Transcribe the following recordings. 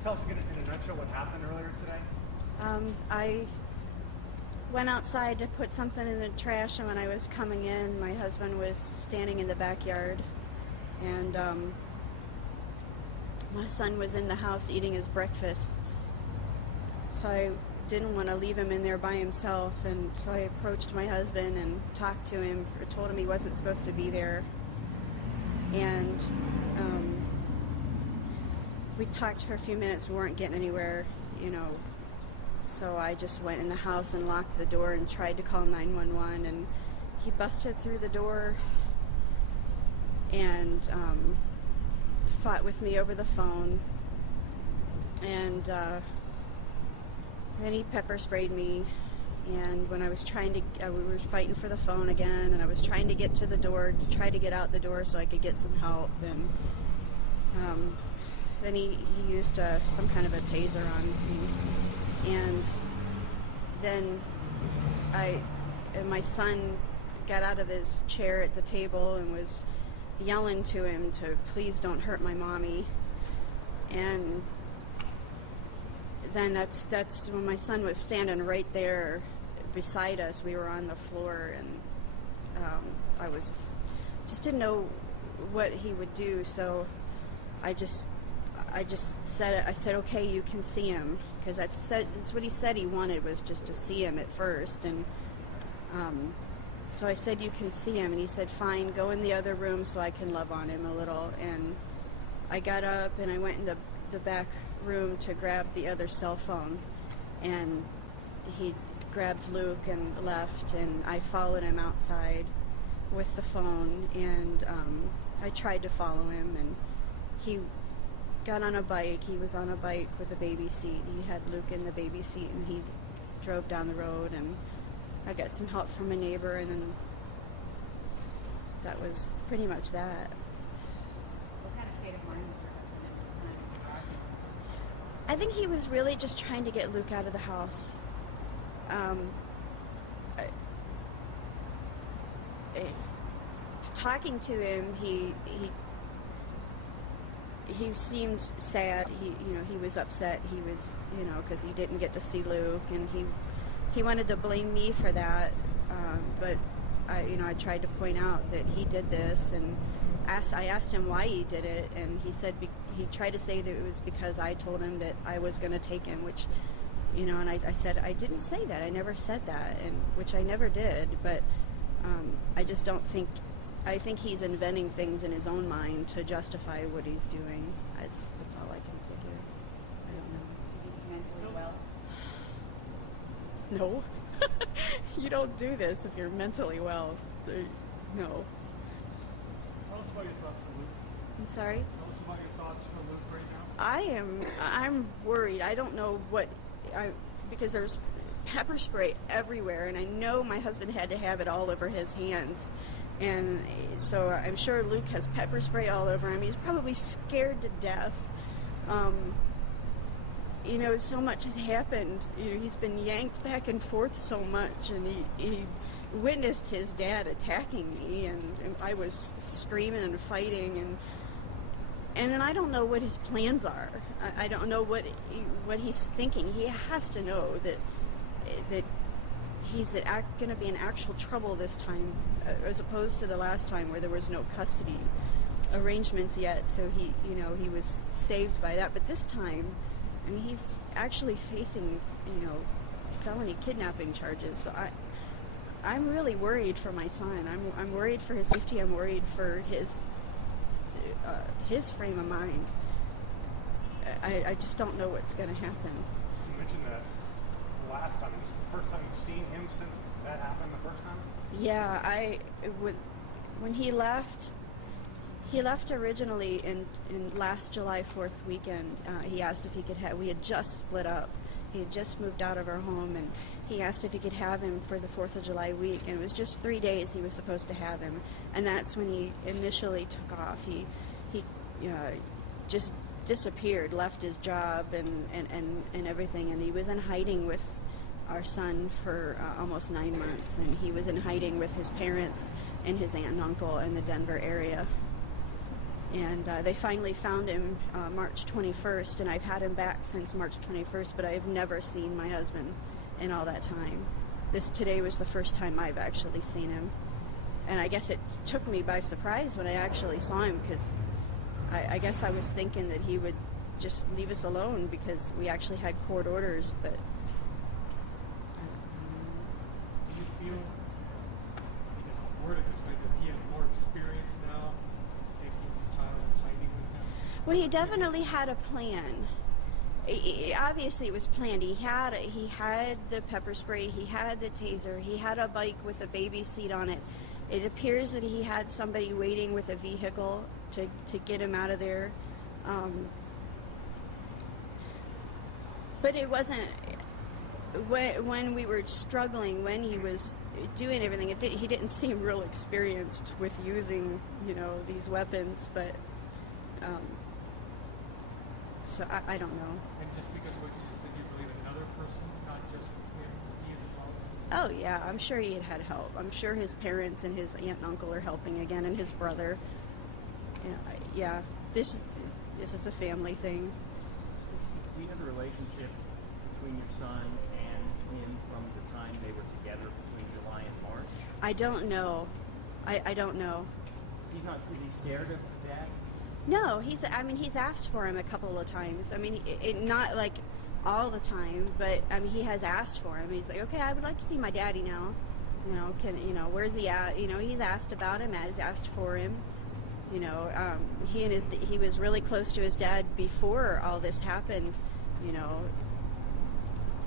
just tell us again in a nutshell what happened earlier today? I went outside to put something in the trash, and when I was coming in, my husband was standing in the backyard, and my son was in the house eating his breakfast. So I didn't want to leave him in there by himself, and so I approached my husband and talked to him, told him he wasn't supposed to be there, and we talked for a few minutes. We weren't getting anywhere, you know, so I just went in the house and locked the door and tried to call 911, and he busted through the door and fought with me over the phone, and then he pepper sprayed me, and when I was trying to, we were fighting for the phone again, and I was trying to get to the door to try to get out the door so I could get some help, and then he used some kind of a taser on me, and then my son got out of his chair at the table and was yelling to him to please don't hurt my mommy, and then that's when my son was standing right there beside us. We were on the floor, and I just didn't know what he would do, so I just said, okay, you can see him, because that's what he said he wanted, was just to see him at first, and so I said, you can see him, and he said, fine, go in the other room so I can love on him a little, and I got up and I went in the back room to grab the other cell phone, and he grabbed Luke and left, and I followed him outside with the phone, and I tried to follow him, and he got on a bike. He was on a bike with a baby seat. He had Luke in the baby seat, and he drove down the road, and I got some help from a neighbor, and then that was pretty much that. What kind of state of mind was your husband in at the time? I think he was really just trying to get Luke out of the house. Talking to him, he seemed sad. He was upset. He was, because he didn't get to see Luke, and he wanted to blame me for that. But I tried to point out that he did this, and I asked him why he did it, and he said he tried to say that it was because I told him that I was going to take him, which, and I said I didn't say that. I never said that, and which I never did. But I just don't think. I think he's inventing things in his own mind to justify what he's doing. That's all I can figure. I don't know. Do you think he's mentally well? No. You don't do this if you're mentally well. No. Tell us about your thoughts for Luke. I'm sorry? Tell us about your thoughts for Luke right now. I'm worried. I don't know because there's pepper spray everywhere, and I know my husband had to have it all over his hands. And so I'm sure Luke has pepper spray all over him. He's probably scared to death. So much has happened. He's been yanked back and forth so much, and he witnessed his dad attacking me, and I was screaming and fighting, and then I don't know what his plans are. I don't know what he's thinking. He has to know that he's going to be in actual trouble this time, as opposed to the last time where there was no custody arrangements yet. So he was saved by that. But this time, he's actually facing, felony kidnapping charges. So I'm really worried for my son. I'm worried for his safety. I'm worried for his frame of mind. I just don't know what's going to happen. You mentioned that last time. Is this the first time you've seen him since that happened the first time? Yeah, when he left originally in last July 4th weekend. He asked if he could we had just split up. He had just moved out of our home, and he asked if he could have him for the 4th of July week, and it was just 3 days he was supposed to have him, and that's when he initially took off. He just disappeared, left his job and everything, and he was in hiding with our son for almost 9 months, and he was in hiding with his parents and his aunt and uncle in the Denver area. And they finally found him March 21st, and I've had him back since March 21st, but I've never seen my husband in all that time. Today was the first time I've actually seen him. And I guess it took me by surprise when I actually saw him, because I guess I was thinking that he would just leave us alone because we actually had court orders, but... Do you feel, I guess, word it this way, that he has more experience now taking his child and hiding with him? Well, he definitely had a plan. Obviously, it was planned. He had the pepper spray, he had the taser, he had a bike with a baby seat on it. It appears that he had somebody waiting with a vehicle to get him out of there. But it wasn't, when we were struggling, when he was doing everything, he didn't seem real experienced with using, these weapons, but, so I don't know. And just because of what you just said, you believe another person, not just him, he is involved? Oh yeah, I'm sure he had help. I'm sure his parents and his aunt and uncle are helping again, and his brother. Yeah, this is a family thing. Do you have a relationship between your son and him from the time they were together between July and March? I don't know. I don't know. Is he scared of Dad? No, he's asked for him a couple of times. I mean, not like all the time, but I mean, he has asked for him. He's like, okay, I would like to see my daddy now. Where's he at? He's asked about him, has asked for him. He was really close to his dad before all this happened.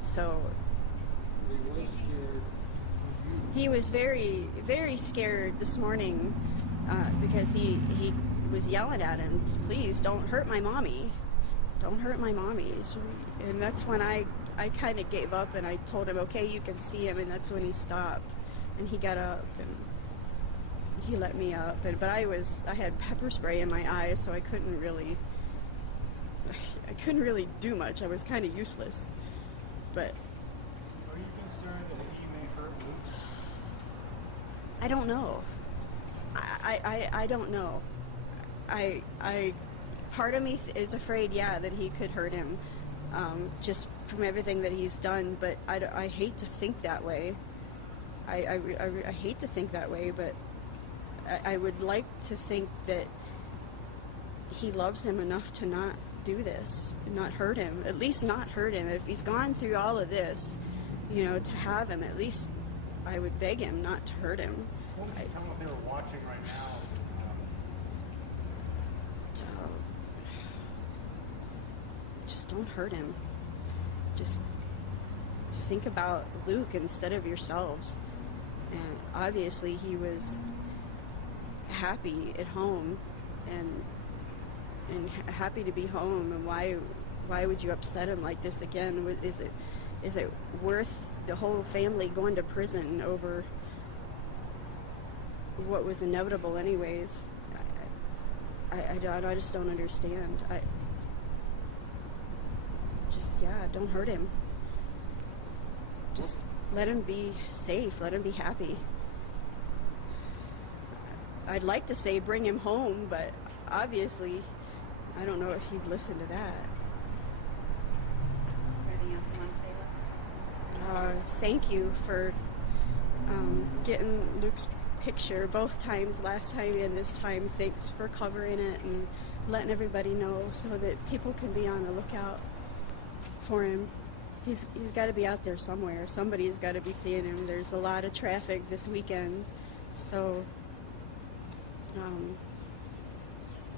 So he was very, very scared this morning because he was yelling at him, please don't hurt my mommy. Don't hurt my mommy. And that's when I kind of gave up, and I told him, okay, you can see him, and that's when he stopped. And he got up, and he let me up. But I had pepper spray in my eyes, so I couldn't really do much. I was kind of useless. But Are you concerned that he may hurt Luke? I don't know. I don't know. Part of me is afraid, yeah, that he could hurt him, just from everything that he's done. But I hate to think that way. I hate to think that way, but I would like to think that he loves him enough to not do this, not hurt him. At least not hurt him. If he's gone through all of this, to have him, at least I would beg him not to hurt him. What would you tell them if they were watching right now? Just don't hurt him. Just think about Luke instead of yourselves. And obviously he was happy at home and happy to be home, and why would you upset him like this again? Is it worth the whole family going to prison over what was inevitable anyways? I just don't understand. Don't hurt him. Just let him be safe, let him be happy. I'd like to say bring him home, but obviously I don't know if he'd listen to that. Anything else you want to say, Luke? Thank you for getting Luke's picture both times, last time and this time. Thanks for covering it and letting everybody know so that people can be on the lookout for him. He's got to be out there somewhere. Somebody's got to be seeing him. There's a lot of traffic this weekend, so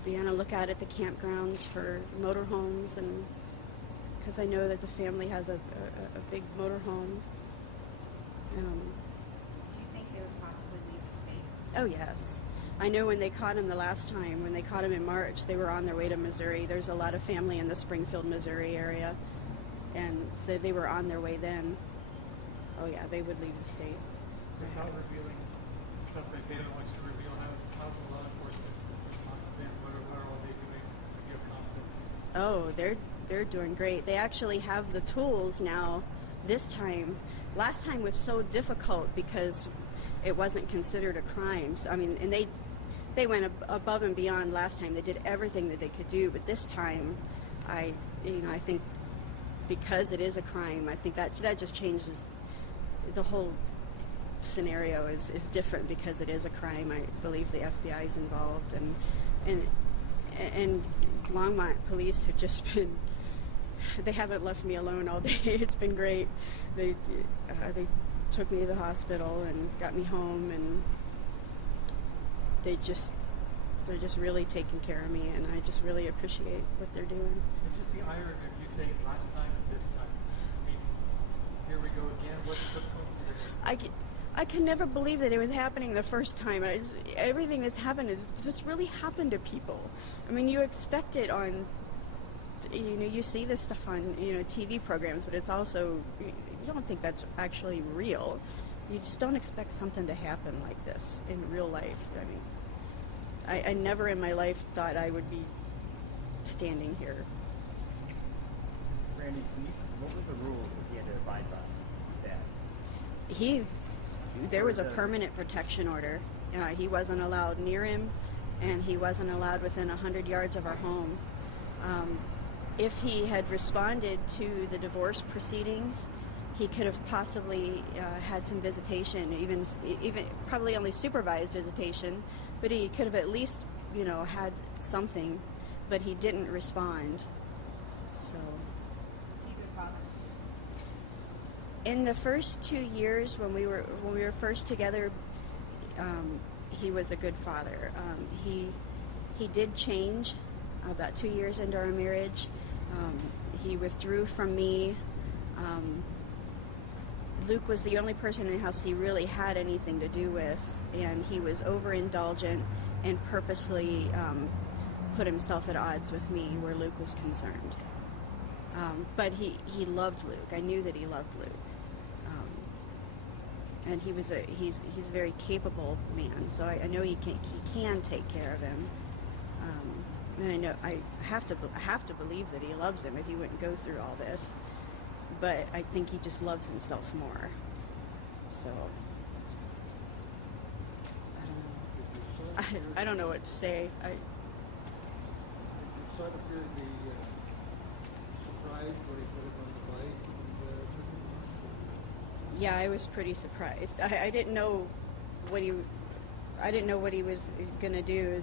be on a lookout at the campgrounds for motorhomes, and because I know that the family has a big motorhome. Do you think they would possibly leave the state? Oh yes. I know when they caught him the last time, when they caught him in March, they were on their way to Missouri. There's a lot of family in the Springfield, Missouri area, and so they were on their way then. Oh yeah, they would leave the state. Without revealing stuff that they don't want you to reveal, how's the law enforcement response been? What are all they doing with your confidence? Oh, they're doing great. They actually have the tools now this time. Last time was so difficult because it wasn't considered a crime. So, I mean, and they they went above and beyond last time. They did everything that they could do, but this time, I think because it is a crime, I think that just changes the whole scenario is different because it is a crime. I believe the FBI is involved, and Longmont police have just been, they haven't left me alone all day. It's been great. They took me to the hospital and got me home, and they're just really taking care of me, and I just really appreciate what they're doing. And just the irony of you saying last time and this time. I mean, here we go again. What's going through your head? I can never believe that it was happening the first time. Everything that's happened, this really happened to people. I mean, you expect it on, you see this stuff on, TV programs, but it's also, you don't think that's actually real. You just don't expect something to happen like this in real life. I mean, I never in my life thought I would be standing here. Brandy, what were the rules that he had to abide by? Dad? There was a permanent protection order. He wasn't allowed near him, and he wasn't allowed within 100 yards of our home. If he had responded to the divorce proceedings, he could have possibly had some visitation, even probably only supervised visitation, but he could have at least, had something, but he didn't respond. So. In the first 2 years when we were first together, he was a good father. He did change about 2 years into our marriage. He withdrew from me. Luke was the only person in the house he really had anything to do with, and he was overindulgent and purposely put himself at odds with me where Luke was concerned. But he loved Luke. I knew that he loved Luke. And he's a very capable man, so I know he can take care of him. And I know I have to believe that he loves him, if he wouldn't go through all this. But I think he just loves himself more. So I don't know what to say. Did your son appear to be surprised when he put him on the bike? Yeah, I was pretty surprised. I didn't know what he was gonna do,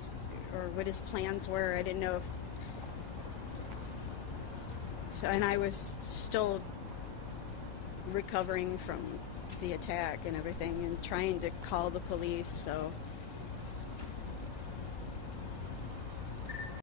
or what his plans were. I didn't know and I was still recovering from the attack and everything, and trying to call the police. So